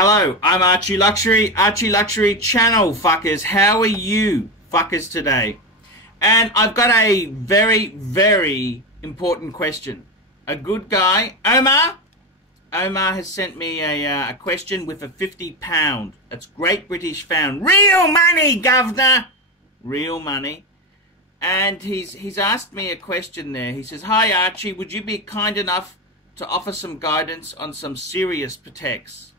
Hello, I'm ArchieLuxury, ArchieLuxury channel, fuckers. How are you, fuckers, today? And I've got a very, very important question. A good guy, Omar has sent me a question with a £50. That's Great British Pound. Real money, governor! Real money. And he's asked me a question there. He says, "Hi Archie, would you be kind enough to offer some guidance on some serious Pateks?"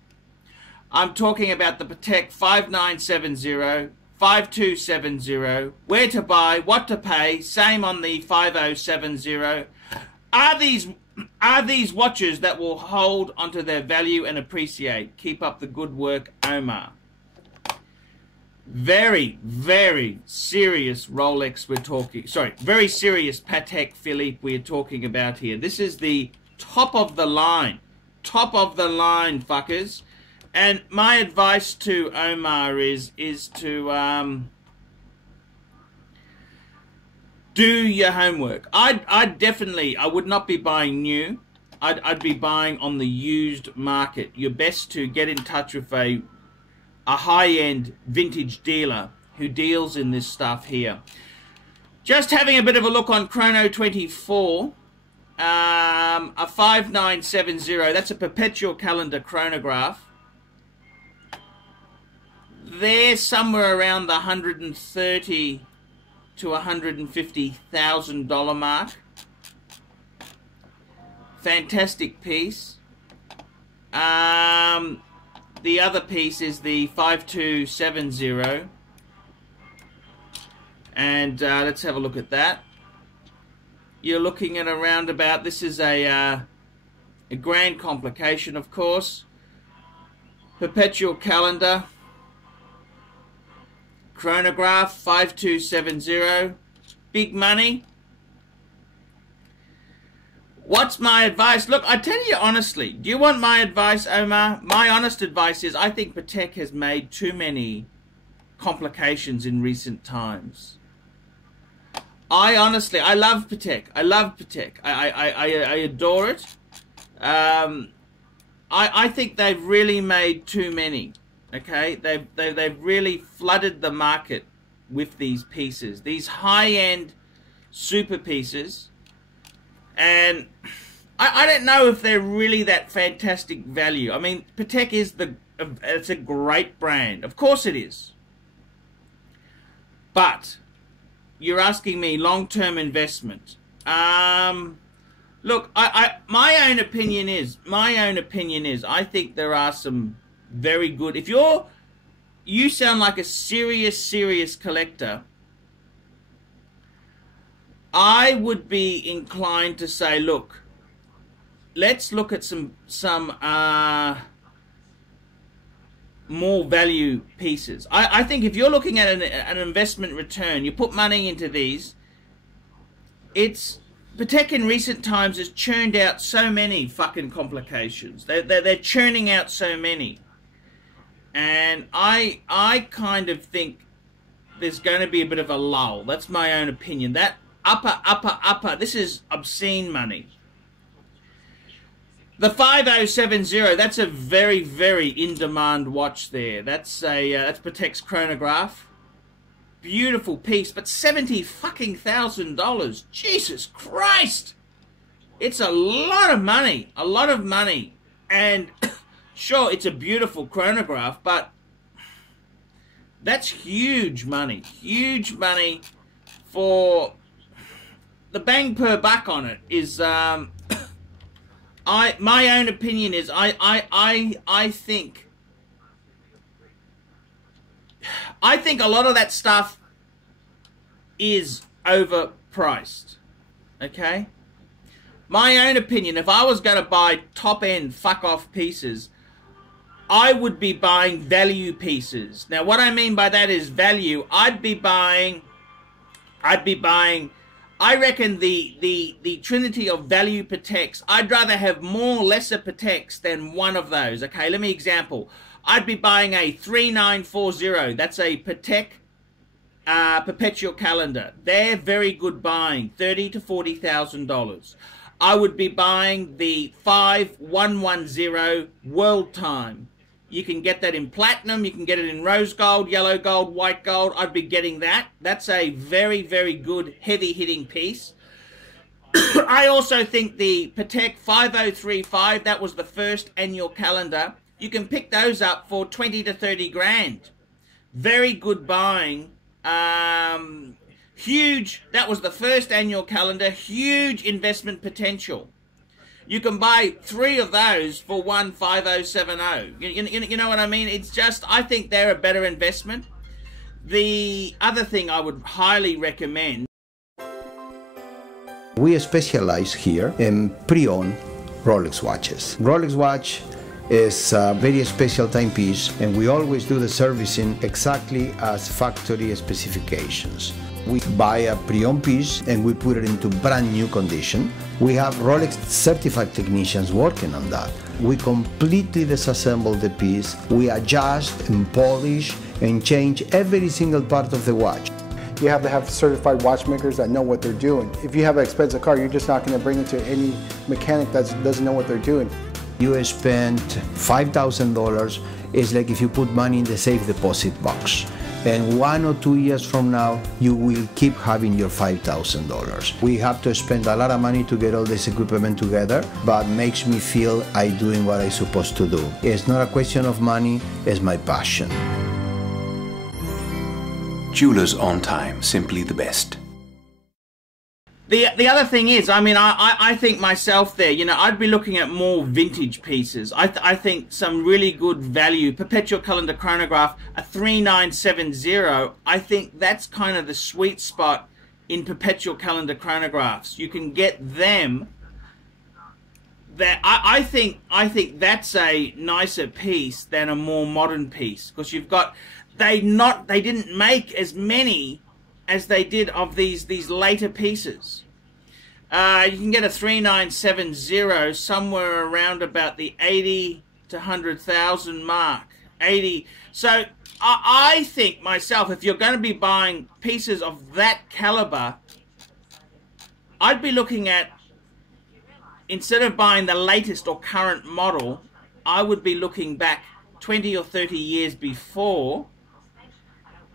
I'm talking about the Patek 5970, 5270, where to buy, what to pay, same on the 5070. Are these watches that will hold onto their value and appreciate? Keep up the good work, Omar. Very, very serious Rolex we're talking, sorry, very serious Patek Philippe we're talking about here. This is the top of the line, fuckers. And my advice to Omar is to do your homework. I would not be buying new. I'd be buying on the used market. You're best to get in touch with a high-end vintage dealer who deals in this stuff here. Just having a bit of a look on Chrono 24, a 5970. That's a perpetual calendar chronograph. They're somewhere around the $130,000 to $150,000 mark. Fantastic piece. The other piece is the 5270. And let's have a look at that. You're looking at around about, this is a grand complication, of course. Perpetual calendar. Chronograph 5270, big money. What's my advice? Look, I tell you honestly, do you want my advice, Omar? My honest advice is I think Patek has made too many complications in recent times. I love Patek. I love Patek. I adore it. I think they've really made too many. Okay, they've really flooded the market with these pieces, these high-end super pieces, and I don't know if they're really that fantastic value. I mean, Patek is it's a great brand, of course it is, but you're asking me long-term investment. Look, my own opinion is I think there are some very good. If you sound like a serious collector, I would be inclined to say, look, let's look at some more value pieces. I think if you're looking at an investment return, you put money into these. Patek in recent times has churned out so many fucking complications. They're churning out so many. And I kind of think there's going to be a bit of a lull. That's my own opinion. That upper, this is obscene money. The 5070, that's a very, very in-demand watch there. That's Patek's chronograph. Beautiful piece, but $70,000. Jesus Christ! It's a lot of money. A lot of money. And sure, it's a beautiful chronograph, but that's huge money. Huge money for the bang per buck on it is. My own opinion is I think a lot of that stuff is overpriced. Okay. My own opinion, if I was going to buy top-end fuck-off pieces, I would be buying value pieces. Now, what I mean by that is value. I'd be buying, I reckon the trinity of value Pateks, I'd rather have more lesser Pateks than one of those. Okay, let me example. I'd be buying a 3940. That's a Patek perpetual calendar. They're very good buying, $30,000 to $40,000. I would be buying the 5110 World Time. You can get that in platinum. You can get it in rose gold, yellow gold, white gold. I'd be getting that. That's a very, very good heavy-hitting piece. I also think the Patek 5035, that was the first annual calendar. You can pick those up for 20 to 30 grand. Very good buying. Huge. That was the first annual calendar. Huge investment potential. You can buy 3 of those for 15070. You know what I mean? It's just, I think they're a better investment. The other thing I would highly recommend. We specialize here in pre-owned Rolex watches. Rolex watch is a very special timepiece, and we always do the servicing exactly as factory specifications. We buy a pre-owned piece and we put it into brand new condition. We have Rolex certified technicians working on that. We completely disassemble the piece. We adjust and polish and change every single part of the watch. You have to have certified watchmakers that know what they're doing. If you have an expensive car, you're just not going to bring it to any mechanic that doesn't know what they're doing. You spend $5,000, it's like if you put money in the safe deposit box. And 1 or 2 years from now, you will keep having your $5,000. We have to spend a lot of money to get all this equipment together, but makes me feel I'm doing what I'm supposed to do. It's not a question of money, it's my passion. Jewelers on time, simply the best. The other thing is, I mean, I think myself there, you know, I'd be looking at more vintage pieces. I think some really good value, perpetual calendar chronograph, a 3970, I think that's kind of the sweet spot in perpetual calendar chronographs. You can get them. That I think that's a nicer piece than a more modern piece, because you've got, they didn't make as many as they did of these later pieces. You can get a 3970 somewhere around about the 80 to 100,000 mark. 80. So I think myself, if you're going to be buying pieces of that caliber, I'd be looking at, instead of buying the latest or current model, I would be looking back 20 or 30 years before,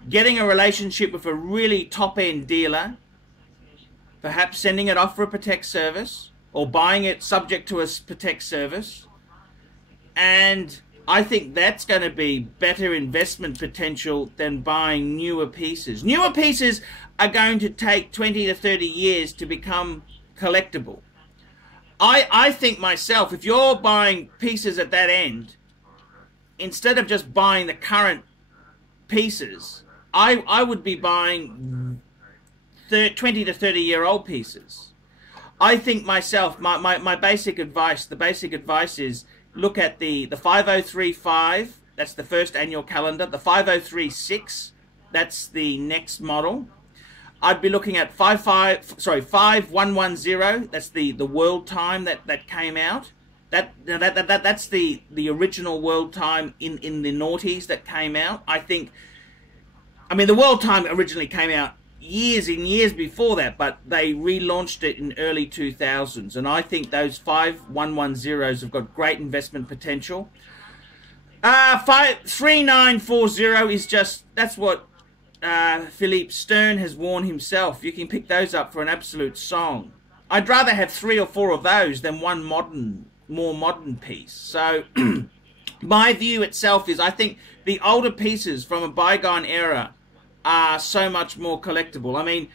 getting a relationship with a really top-end dealer, perhaps sending it off for a Patek service, or buying it subject to a Patek service. And I think that's going to be better investment potential than buying newer pieces. Newer pieces are going to take 20 to 30 years to become collectible. I think myself, if you're buying pieces at that end, instead of just buying the current pieces, I would be buying 20 to 30 year old pieces. I think myself, my basic advice, the basic advice is look at the 5035, that's the first annual calendar, the 5036, that's the next model. I'd be looking at 5110, that's the world time that came out. That's the original world time in the noughties that came out. I mean, the world time originally came out years and years before that, but they relaunched it in early 2000s, and I think those 5110s have got great investment potential. 3940 is just, that's what Philippe Stern has worn himself. You can pick those up for an absolute song. I'd rather have 3 or 4 of those than one more modern piece. So my view itself is, I think the older pieces from a bygone era are so much more collectible. I mean,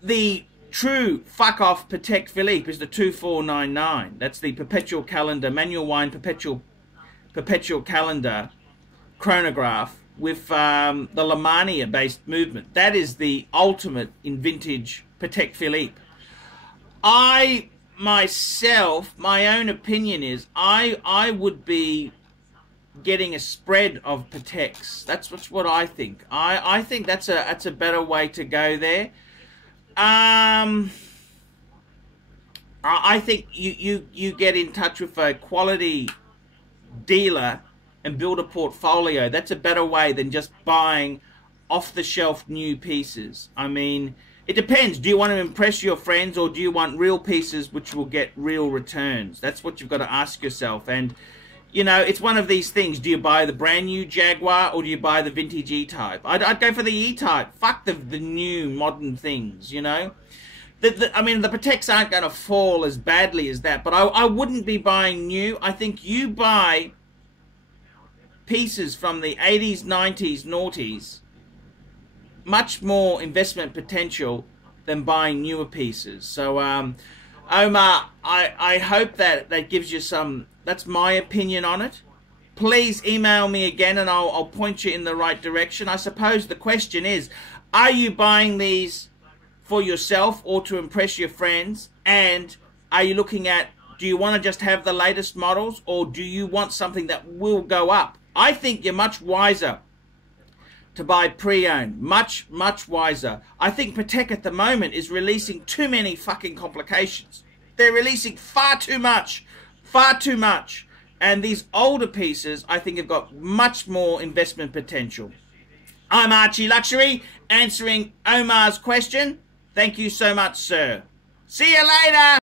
the true fuck-off Patek Philippe is the 2499. That's the perpetual calendar, manual wind perpetual calendar chronograph with the OMMANEY based movement. That is the ultimate in vintage Patek Philippe. I myself, my own opinion is, I would be getting a spread of Pateks. That's what I think. I think that's a better way to go there. I think you get in touch with a quality dealer and build a portfolio. That's a better way than just buying off-the-shelf new pieces. I mean, it depends. Do you want to impress your friends, or do you want real pieces which will get real returns? That's what you've got to ask yourself. And you know, it's one of these things. Do you buy the brand new Jaguar or do you buy the vintage E-Type? I'd go for the E-Type. Fuck the new modern things, you know. I mean, the Pateks aren't going to fall as badly as that, but I wouldn't be buying new. I think you buy pieces from the 80s, 90s, noughties, much more investment potential than buying newer pieces. So, Omar, I hope that gives you some... That's my opinion on it. Please email me again and I'll point you in the right direction. I suppose the question is, are you buying these for yourself or to impress your friends? And are you looking at, do you want to just have the latest models or do you want something that will go up? I think you're much wiser to buy pre-owned. Much, much wiser. I think Patek at the moment is releasing too many fucking complications. They're releasing far too much. Far too much. And these older pieces, I think, have got much more investment potential. I'm Archie Luxury, answering Omar's question. Thank you so much, sir. See you later.